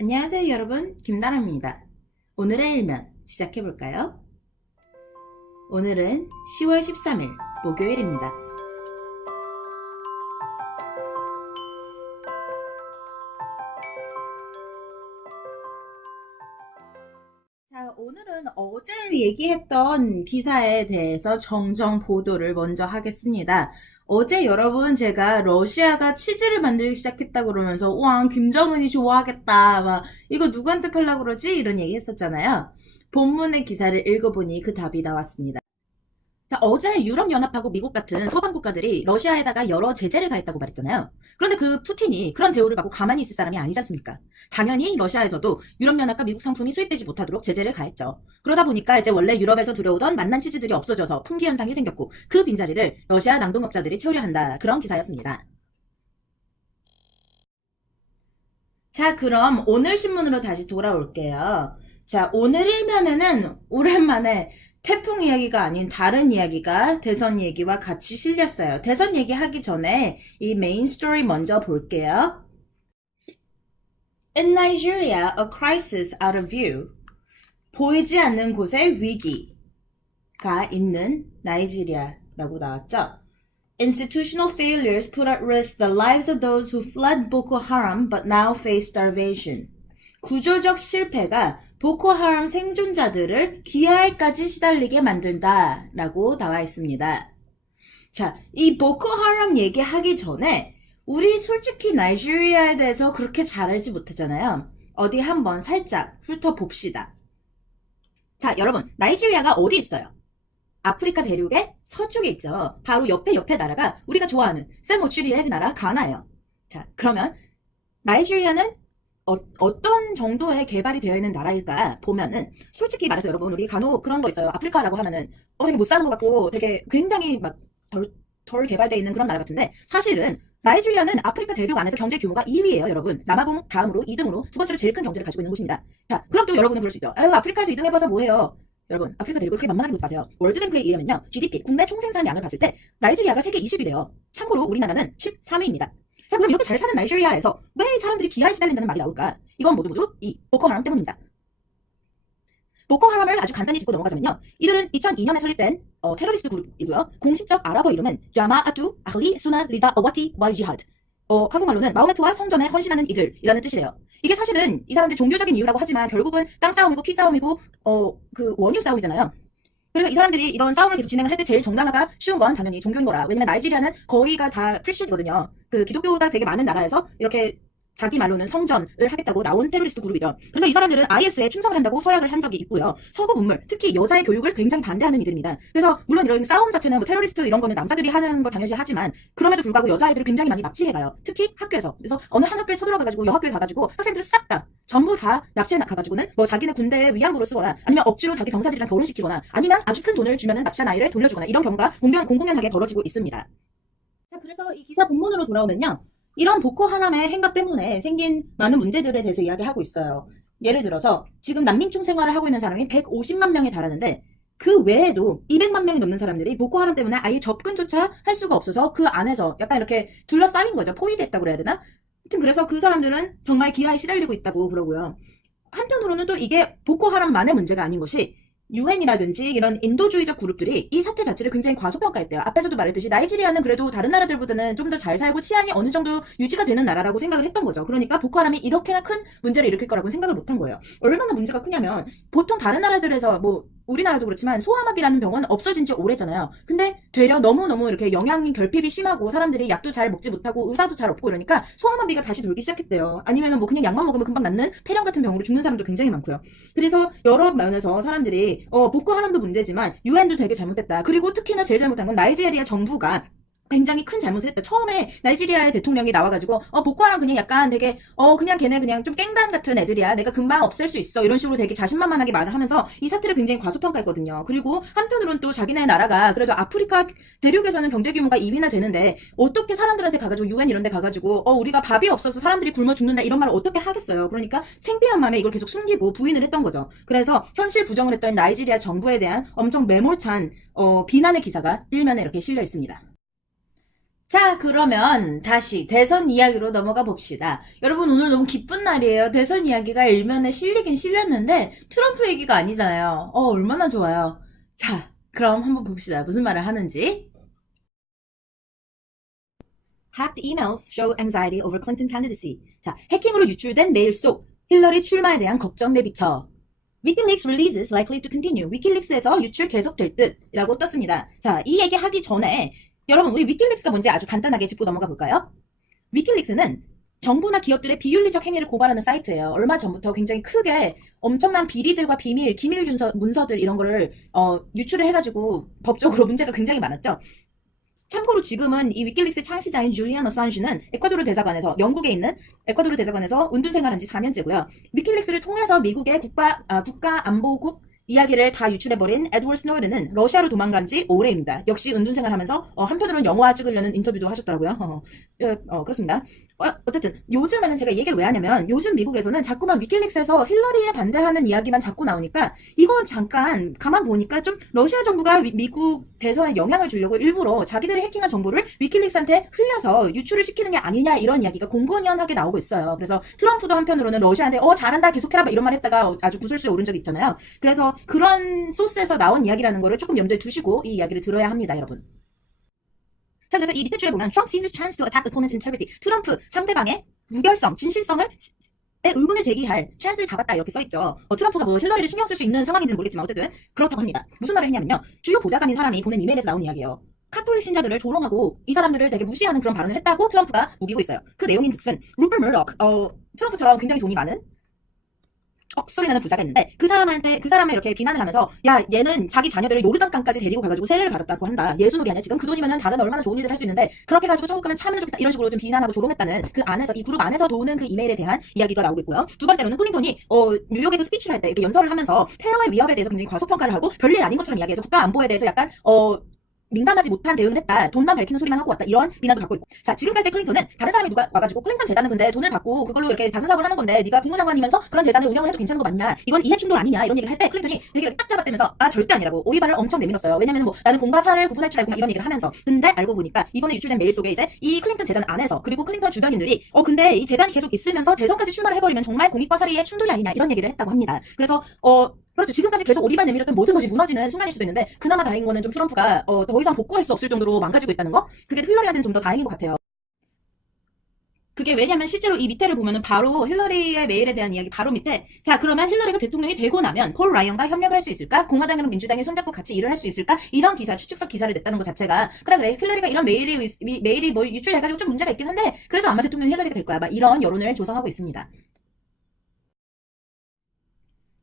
안녕하세요 여러분, 김나라입니다. 오늘의 일면 시작해볼까요? 오늘은 10월 13일 목요일입니다. 자, 오늘은 어제 얘기했던 기사에 대해서 정정 보도를 먼저 하겠습니다. 어제 여러분 제가 러시아가 치즈를 만들기 시작했다 그러면서 와 김정은이 좋아하겠다 막 이거 누구한테 팔라고 그러지? 이런 얘기 했었잖아요. 본문의 기사를 읽어보니 그 답이 나왔습니다. 자, 어제 유럽연합하고 미국 같은 서방 국가들이 러시아에다가 여러 제재를 가했다고 말했잖아요. 그런데 그 푸틴이 그런 대우를 받고 가만히 있을 사람이 아니지 않습니까? 당연히 러시아에서도 유럽연합과 미국 상품이 수입되지 못하도록 제재를 가했죠. 그러다 보니까 이제 원래 유럽에서 들어오던 맛난 치즈들이 없어져서 품귀 현상이 생겼고 그 빈자리를 러시아 낭동업자들이 채우려 한다. 그런 기사였습니다. 자, 그럼 오늘 신문으로 다시 돌아올게요. 자, 오늘 일면에는 오랜만에 태풍 이야기가 아닌 다른 이야기가 대선 얘기와 같이 실렸어요. 대선 얘기하기 전에 이 메인 스토리 먼저 볼게요. In Nigeria, a crisis out of view. 보이지 않는 곳에 위기가 있는 나이지리아라고 나왔죠. Institutional failures put at risk the lives of those who fled Boko Haram but now face starvation. 구조적 실패가 보코하람 생존자들을 기아에까지 시달리게 만든다라고 나와 있습니다. 자, 이 보코하람 얘기하기 전에 우리 솔직히 나이지리아에 대해서 그렇게 잘 알지 못하잖아요. 어디 한번 살짝 훑어봅시다. 자, 여러분, 나이지리아가 어디 있어요? 아프리카 대륙의 서쪽에 있죠. 바로 옆에 나라가 우리가 좋아하는 세모추리의 나라 가나예요. 자, 그러면 나이지리아는 어떤 정도의 개발이 되어 있는 나라일까 보면은 솔직히 말해서 여러분 우리 간혹 그런 거 있어요. 아프리카라고 하면은 되게 못 사는 것 같고 되게 굉장히 막 덜 개발되어 있는 그런 나라 같은데 사실은 나이지리아는 아프리카 대륙 안에서 경제 규모가 2위예요, 여러분. 남아공 다음으로 2등으로 두 번째로 제일 큰 경제를 가지고 있는 곳입니다. 자, 그럼 또 여러분은 그럴 수 있죠. 아유, 아프리카에서 2등 해봐서 뭐해요? 여러분, 아프리카 대륙을 그렇게 만만하게 보지 마세요. 월드뱅크에 의하면요, GDP, 국내 총생산량을 봤을 때 나이지리아가 세계 20위래요. 참고로 우리나라는 13위입니다. 자, 그럼 이렇게 잘 사는 나이지리아에서 왜 사람들이 기아에 시달린다는 말이 나올까? 이건 모두 이 보코하람 때문입니다. 보코하람을 아주 간단히 짚고 넘어가자면요. 이들은 2002년에 설립된 테러리스트 그룹이고요. 공식적 아랍어 이름은 자마아투 아흐리 수나 리다 어와티 왈 지하드. 한국말로는 마호메트와 성전에 헌신하는 이들이라는 뜻이래요. 이게 사실은 이 사람들 종교적인 이유라고 하지만 결국은 땅 싸움이고 피 싸움이고 그 원유 싸움이잖아요. 그래서 이 사람들이 이런 싸움을 계속 진행을 할 때 제일 정당화가 쉬운 건 당연히 종교인 거라. 왜냐면 나이지리아는 거의가 다 크리스천이거든요. 그 기독교가 되게 많은 나라에서 이렇게 자기 말로는 성전을 하겠다고 나온 테러리스트 그룹이죠. 그래서 이 사람들은 IS에 충성을 한다고 서약을 한 적이 있고요. 서구 문물, 특히 여자의 교육을 굉장히 반대하는 이들입니다. 그래서 물론 이런 싸움 자체는 뭐 테러리스트 이런 거는 남자들이 하는 걸 당연시 하지만 그럼에도 불구하고 여자아이들을 굉장히 많이 납치해가요. 특히 학교에서. 그래서 어느 한 학교에 쳐들어가가지고 여학교에 가가지고 학생들을 싹 다 전부 다 납치해 가가지고는 뭐 자기네 군대에 위안부로 쓰거나 아니면 억지로 자기 병사들이랑 결혼시키거나 아니면 아주 큰 돈을 주면은 납치한 아이를 돌려주거나 이런 경우가 공공연하게 벌어지고 있습니다. 자, 그래서 이 기사 본문으로 돌아오면요. 이런 보코하람의 행각 때문에 생긴 많은 문제들에 대해서 이야기하고 있어요. 예를 들어서 지금 난민촌 생활을 하고 있는 사람이 150만 명에 달하는데 그 외에도 200만 명이 넘는 사람들이 보코하람 때문에 아예 접근조차 할 수가 없어서 그 안에서 약간 이렇게 둘러싸인 거죠. 포위됐다고 그래야 되나? 하여튼 그래서 그 사람들은 정말 기아에 시달리고 있다고 그러고요. 한편으로는 또 이게 보코하람만의 문제가 아닌 것이 유엔이라든지 이런 인도주의적 그룹들이 이 사태 자체를 굉장히 과소평가했대요. 앞에서도 말했듯이 나이지리아는 그래도 다른 나라들보다는 좀 더 잘 살고 치안이 어느 정도 유지가 되는 나라라고 생각을 했던 거죠. 그러니까 보코하람이 이렇게나 큰 문제를 일으킬 거라고 생각을 못한 거예요. 얼마나 문제가 크냐면 보통 다른 나라들에서 뭐 우리나라도 그렇지만 소아마비라는 병은 없어진 지 오래잖아요. 근데 되려 너무너무 이렇게 영양 결핍이 심하고 사람들이 약도 잘 먹지 못하고 의사도 잘 없고 이러니까 소아마비가 다시 돌기 시작했대요. 아니면은 뭐 그냥 약만 먹으면 금방 낫는 폐렴 같은 병으로 죽는 사람도 굉장히 많고요. 그래서 여러 면에서 사람들이 보코하람도 문제지만 유엔도 되게 잘못됐다. 그리고 특히나 제일 잘못한 건 나이지리아 정부가 굉장히 큰 잘못을 했다. 처음에 나이지리아의 대통령이 나와가지고 보코하람 그냥 약간 되게 그냥 걔네 그냥 좀 깽단 같은 애들이야. 내가 금방 없앨 수 있어. 이런 식으로 되게 자신만만하게 말을 하면서 이 사태를 굉장히 과소평가했거든요. 그리고 한편으로는 또 자기네 나라가 그래도 아프리카 대륙에서는 경제 규모가 2위나 되는데 어떻게 사람들한테 가가지고 UN 이런 데 가가지고 우리가 밥이 없어서 사람들이 굶어 죽는다 이런 말을 어떻게 하겠어요. 그러니까 생피한 마음에 이걸 계속 숨기고 부인을 했던 거죠. 그래서 현실 부정을 했던 나이지리아 정부에 대한 엄청 매몰찬 비난의 기사가 일면에 이렇게 실려 있습니다. 자, 그러면 다시 대선 이야기로 넘어가 봅시다. 여러분, 오늘 너무 기쁜 날이에요. 대선 이야기가 일면에 실리긴 실렸는데 트럼프 얘기가 아니잖아요. 얼마나 좋아요. 자, 그럼 한번 봅시다. 무슨 말을 하는지. Hacked emails show anxiety over Clinton candidacy. 자, 해킹으로 유출된 메일 속 힐러리 출마에 대한 걱정 내비쳐. 위키릭스 releases likely to continue. 위키릭스에서 유출 계속될 듯이라고 떴습니다. 자, 이 얘기 하기 전에 여러분 우리 위키릭스가 뭔지 아주 간단하게 짚고 넘어가 볼까요? 위키릭스는 정부나 기업들의 비윤리적 행위를 고발하는 사이트예요. 얼마 전부터 굉장히 크게 엄청난 비리들과 비밀, 기밀 문서들 이런 거를 유출을 해가지고 법적으로 문제가 굉장히 많았죠. 참고로 지금은 이 위키릭스 창시자인 줄리안 어산지는 에콰도르 대사관에서 영국에 있는 에콰도르 대사관에서 은둔 생활한 지 4년째고요. 위키릭스를 통해서 미국의 국가안보국 이야기를 다 유출해버린 에드워드 스노우든은 러시아로 도망간 지 오래입니다. 역시 은둔 생활하면서 한편으로는 영화 찍으려는 인터뷰도 하셨더라고요. 그렇습니다. 어쨌든 요즘에는 제가 이 얘기를 왜 하냐면 요즘 미국에서는 자꾸만 위키릭스에서 힐러리에 반대하는 이야기만 자꾸 나오니까 이거 잠깐 가만 보니까 좀 러시아 정부가 미국 대선에 영향을 주려고 일부러 자기들이 해킹한 정보를 위키릭스한테 흘려서 유출을 시키는 게 아니냐 이런 이야기가 공공연하게 나오고 있어요. 그래서 트럼프도 한편으로는 러시아한테 잘한다 계속해라 이런 말 했다가 아주 구설수에 오른 적이 있잖아요. 그래서 그런 소스에서 나온 이야기라는 거를 조금 염두에 두시고 이 이야기를 들어야 합니다, 여러분. 자, 그래서 이 밑에 줄에 보면 Trump seizes chance to attack opponent's integrity. 트럼프 상대방의 무결성, 진실성을 의문을 제기할 찬스를 잡았다 이렇게 써있죠. 트럼프가 뭐 힐러리를 신경 쓸 수 있는 상황인지는 모르겠지만 어쨌든 그렇다고 합니다. 무슨 말을 했냐면요. 주요 보좌관인 사람이 보낸 이메일에서 나온 이야기예요. 카톨릭 신자들을 조롱하고 이 사람들을 되게 무시하는 그런 발언을 했다고 트럼프가 우기고 있어요. 그 내용인 즉슨 루퍼 머럭, 트럼프처럼 굉장히 돈이 많은 억소리 나는 부자가 있는데 그 사람을 이렇게 비난을 하면서 야 얘는 자기 자녀들을 요르단강까지 데리고 가가지고 세례를 받았다고 한다. 예수놀이 아니야 지금 그 돈이면은 다른 얼마나 좋은 일들 할 수 있는데 그렇게 가지고 천국 가면 참으면 좋겠다 이런 식으로 좀 비난하고 조롱했다는 그 안에서 이 그룹 안에서 도는 그 이메일에 대한 이야기가 나오고 있고요. 두 번째로는 클린턴이 뉴욕에서 스피치를 할 때 이렇게 연설을 하면서 테러의 위협에 대해서 굉장히 과소평가를 하고 별일 아닌 것처럼 이야기해서 국가 안보에 대해서 약간 민감하지 못한 대응을 했다. 돈만 밝히는 소리만 하고 왔다. 이런 비난도 받고 있고. 자, 지금까지 클린턴은 다른 사람이 누가 와가지고 클린턴 재단은 근데 돈을 받고 그걸로 이렇게 자선사업을 하는 건데 네가 국무장관이면서 그런 재단을 운영을 해도 괜찮은 거 맞냐? 이건 이해충돌 아니냐? 이런 얘기를 할 때 클린턴이 얘기를 딱 잡아대면서 절대 아니라고 오리발을 엄청 내밀었어요. 왜냐면 뭐 나는 공과 사를 구분할 줄 알고 이런 얘기를 하면서 근데 알고 보니까 이번에 유출된 메일 속에 이제 이 클린턴 재단 안에서 그리고 클린턴 주변인들이 근데 이 재단이 계속 있으면서 대선까지 출마를 해버리면 정말 공익과 사리의 충돌이 아니냐 이런 얘기를 했다고 합니다. 그래서 그렇죠. 지금까지 계속 오리발 내밀었던 모든 것이 무너지는 순간일 수도 있는데 그나마 다행인 거는 좀 트럼프가 더 이상 복구할 수 없을 정도로 망가지고 있다는 거? 그게 힐러리한테는 좀 더 다행인 것 같아요. 그게 왜냐면 실제로 이 밑에를 보면은 바로 힐러리의 메일에 대한 이야기 바로 밑에 자 그러면 힐러리가 대통령이 되고 나면 폴 라이언과 협력을 할 수 있을까? 공화당이랑 민주당이 손잡고 같이 일을 할 수 있을까? 이런 기사 추측석 기사를 냈다는 것 자체가 그래 힐러리가 이런 메일이 뭐 유출해가지고 좀 문제가 있긴 한데 그래도 아마 대통령이 힐러리가 될 거야 막 이런 여론을 조성하고 있습니다.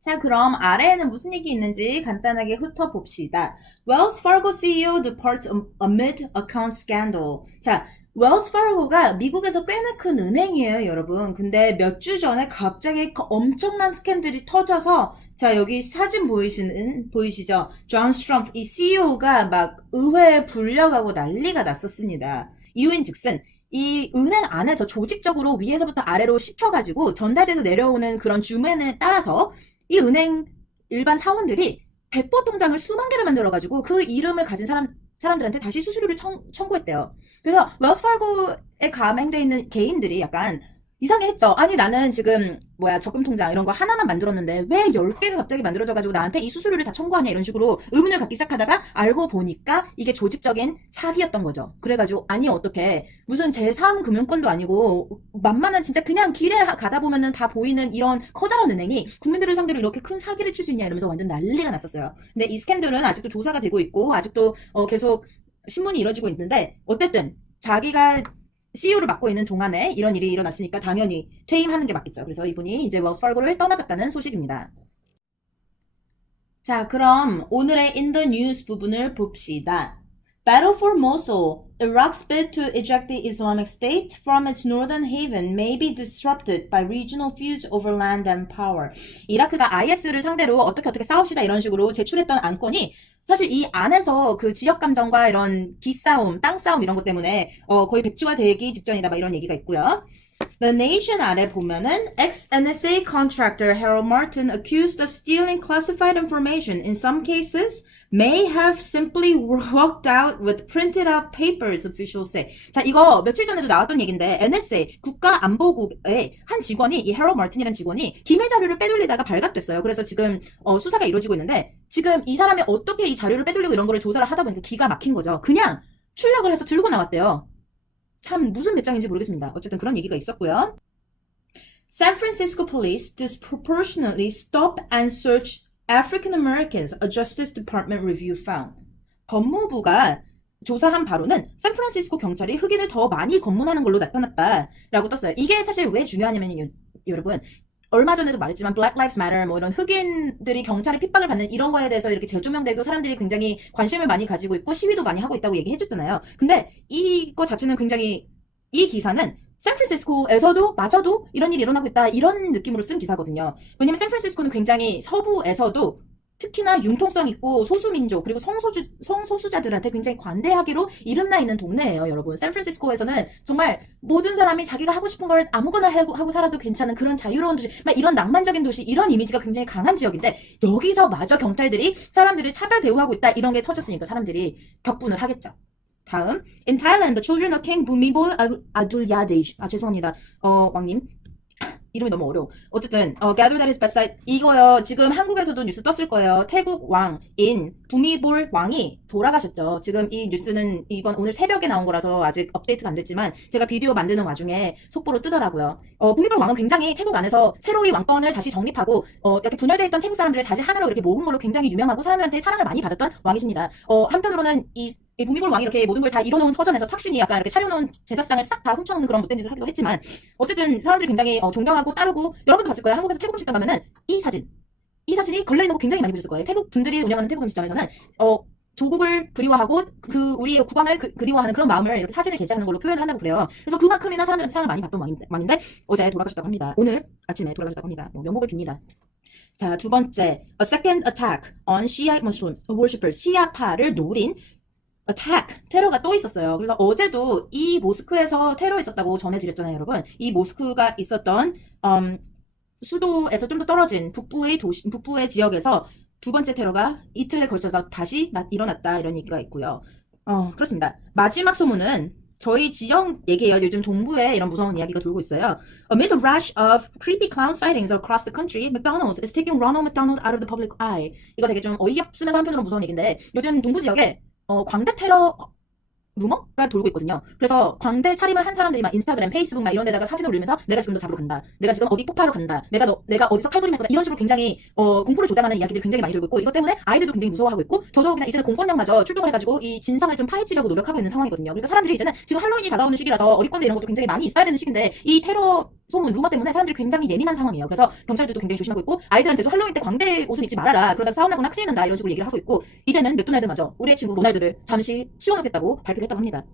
자, 그럼 아래에는 무슨 얘기 있는지 간단하게 훑어봅시다. Wells Fargo CEO departs amid account scandal. 자, 웰스 파르고가 미국에서 꽤나 큰 은행이에요, 여러분. 근데 몇 주 전에 갑자기 엄청난 스캔들이 터져서 자, 여기 사진 보이시죠? 존 스트럼프, 이 CEO가 막 의회에 불려가고 난리가 났었습니다. 이유인 즉슨 이 은행 안에서 조직적으로 위에서부터 아래로 시켜가지고 전달돼서 내려오는 그런 주문에 따라서 이 은행 일반 사원들이 대포 통장을 수만 개를 만들어가지고 그 이름을 가진 사람들한테 다시 수수료를 청구했대요. 그래서 웰스 파르고에 가맹돼 있는 개인들이 약간 이상했죠. 아니 나는 지금 적금 통장 이런 거 하나만 만들었는데 왜 10개가 갑자기 만들어져가지고 나한테 이 수수료를 다 청구하냐 이런 식으로 의문을 갖기 시작하다가 알고 보니까 이게 조직적인 사기였던 거죠. 그래가지고 아니 어떻게 무슨 제3금융권도 아니고 만만한 진짜 그냥 길에 가다 보면은 다 보이는 이런 커다란 은행이 국민들을 상대로 이렇게 큰 사기를 칠 수 있냐 이러면서 완전 난리가 났었어요. 근데 이 스캔들은 아직도 조사가 되고 있고 아직도 계속 신문이 이뤄지고 있는데 어쨌든 자기가 CEO를 맡고 있는 동안에 이런 일이 일어났으니까 당연히 퇴임하는 게 맞겠죠. 그래서 이분이 이제 웰스 파르고를 떠나갔다는 소식입니다. 자, 그럼 오늘의 in the news 부분을 봅시다. Battle for Mosul. Iraq's bid to eject the Islamic State from its northern haven may be disrupted by regional feuds over land and power. 이라크가 IS를 상대로 어떻게 싸웁시다 이런 식으로 제출했던 안건이 사실 이 안에서 그 지역 감정과 이런 기싸움, 땅 싸움 이런 것 때문에 거의 백지화되기 직전이다 막 이런 얘기가 있고요. The Nation 아래 보면은 ex-NSA contractor Harold Martin accused of stealing classified information in some cases may have simply walked out with printed out papers, officials say. 자, 이거 며칠 전에도 나왔던 얘기인데 NSA 국가안보국의 한 직원이 이 해롤 마틴이라는 직원이 기밀 자료를 빼돌리다가 발각됐어요. 그래서 지금 수사가 이루어지고 있는데 지금 이 사람이 어떻게 이 자료를 빼돌리고 이런 거를 조사를 하다 보니까 기가 막힌 거죠. 그냥 출력을 해서 들고 나왔대요. 참 무슨 배짱인지 모르겠습니다. 어쨌든 그런 얘기가 있었고요. San Francisco police disproportionately stop and search African Americans, a Justice Department review found. 법무부가 조사한 바로는 샌프란시스코 경찰이 흑인을 더 많이 검문하는 걸로 나타났다라고 떴어요. 이게 사실 왜 중요하냐면 여러분 얼마 전에도 말했지만 Black Lives Matter 뭐 이런 흑인들이 경찰의 핍박을 받는 이런 거에 대해서 이렇게 재조명되고 사람들이 굉장히 관심을 많이 가지고 있고 시위도 많이 하고 있다고 얘기해줬잖아요. 근데 이거 자체는 굉장히 이 기사는 샌프란시스코에서도 마저도 이런 일이 일어나고 있다 이런 느낌으로 쓴 기사거든요. 왜냐면 샌프란시스코는 굉장히 서부에서도 특히나 융통성 있고 소수민족 그리고 성소수자들한테 굉장히 관대하기로 이름나 있는 동네예요, 여러분. 샌프란시스코에서는 정말 모든 사람이 자기가 하고 싶은 걸 아무거나 하고 살아도 괜찮은 그런 자유로운 도시, 막 이런 낭만적인 도시, 이런 이미지가 굉장히 강한 지역인데 여기서 마저 경찰들이 사람들을 차별 대우하고 있다 이런 게 터졌으니까 사람들이 격분을 하겠죠. 다음, in Thailand, the children of King Bhumibol Adulyadej. 죄송합니다. 왕님. 이름이 너무 어려워. 어쨌든 gathered at his bedside 이거요. 지금 한국에서도 뉴스 떴을 거예요. 태국 왕인 부미볼 왕이 돌아가셨죠. 지금 이 뉴스는 오늘 새벽에 나온 거라서 아직 업데이트가 안 됐지만 제가 비디오 만드는 와중에 속보로 뜨더라고요. 부미볼 왕은 굉장히 태국 안에서 새로이 왕권을 다시 정립하고 이렇게 분열되어 있던 태국 사람들을 다시 하나로 이렇게 모은 걸로 굉장히 유명하고 사람들한테 사랑을 많이 받았던 왕이십니다. 한편으로는 이 부미볼 왕이 이렇게 모든 걸 다 이뤄놓은 터전에서 탁신이 약간 이렇게 차려놓은 제사상을 싹 다 훔쳐놓는 그런 못된 짓을 하기도 했지만 어쨌든 사람들이 굉장히 존경하고 따르고 여러분도 봤을 거예요. 한국에서 태국 음식점 가면은 이 사진이 걸려있는 거 굉장히 많이 보셨을 거예요. 태국 분들이 운영하는 태국 음식점에서는 조국을 그리워하고 우리의 국왕을 그리워하는 그런 마음을 이렇게 사진을 게재하는 걸로 표현을 한다고 그래요. 그래서 그만큼이나 사람들한테 사랑을 많이 받던 왕인데 어제 돌아가셨다고 합니다. 오늘 아침에 돌아가셨다고 합니다. 명복을 빕니다. 자, 두 번째, a second attack on Shiite Muslim worshippers. 시아파를 노린 attack, 테러가 또 있었어요. 그래서 어제도 이 모스크에서 테러 있었다고 전해드렸잖아요, 여러분. 이 모스크가 있었던 수도에서 좀 더 떨어진 북부의 지역에서 두 번째 테러가 이틀에 걸쳐서 다시 일어났다 이런 얘기가 있고요. 그렇습니다. 마지막 소문은 저희 지역 얘기예요. 요즘 동부에 이런 무서운 이야기가 돌고 있어요. Amid a rash of creepy clown sightings across the country, McDonald's is taking Ronald McDonald out of the public eye. 이거 되게 좀 어이없으면서 한편으로 무서운 얘기인데 요즘 동부 지역에 광대 테러 루머가 돌고 있거든요. 그래서 광대 차림을 한 사람들이 막 인스타그램, 페이스북 막 이런 데다가 사진을 올리면서 내가 지금 너 잡으러 간다. 내가 지금 어디 폭파하러 간다. 내가 어디서 칼부림할 거다. 이런 식으로 굉장히 공포를 조장하는 이야기들이 굉장히 많이 돌고 있고 이것 때문에 아이들도 굉장히 무서워하고 있고 더더욱이나 이제는 공권력마저 출동을 해가지고 이 진상을 좀 파헤치려고 노력하고 있는 상황이거든요. 그러니까 사람들이 이제는 지금 할로윈이 다가오는 시기라서 어리광대 이런 것도 굉장히 많이 있어야 되는 시기인데 이 테러 소문, 루머 때문에 사람들이 굉장히 예민한 상황이에요. 그래서 경찰들도 굉장히 조심하고 있고 아이들한테도 할로윈 때 광대 옷은 입지 말아라. 그러다가 싸움 나거나 큰일 난다. 이런 식으로 얘기를 하고 있고 이제는 맥도날드마저 우리의 친구 로날드를 잠시 치워놓겠다고 발표를 했다고 합니다.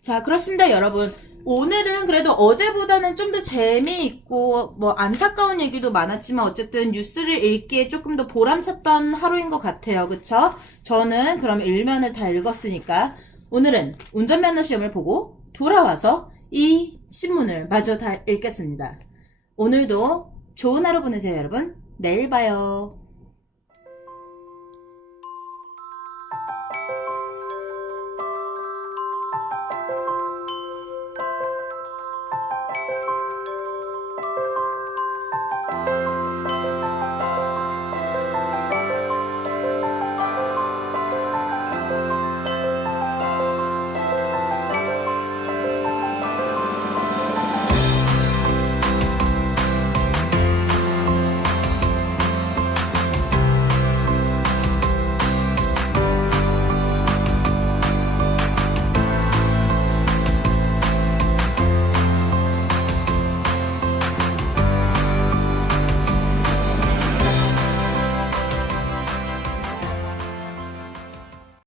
자, 그렇습니다, 여러분. 오늘은 그래도 어제보다는 좀 더 재미있고 뭐 안타까운 얘기도 많았지만 어쨌든 뉴스를 읽기에 조금 더 보람찼던 하루인 것 같아요. 그쵸? 저는 그럼 일면을 다 읽었으니까 오늘은 운전면허 시험을 보고 돌아와서 이 신문을 마저 다 읽겠습니다. 오늘도 좋은 하루 보내세요, 여러분. 내일 봐요.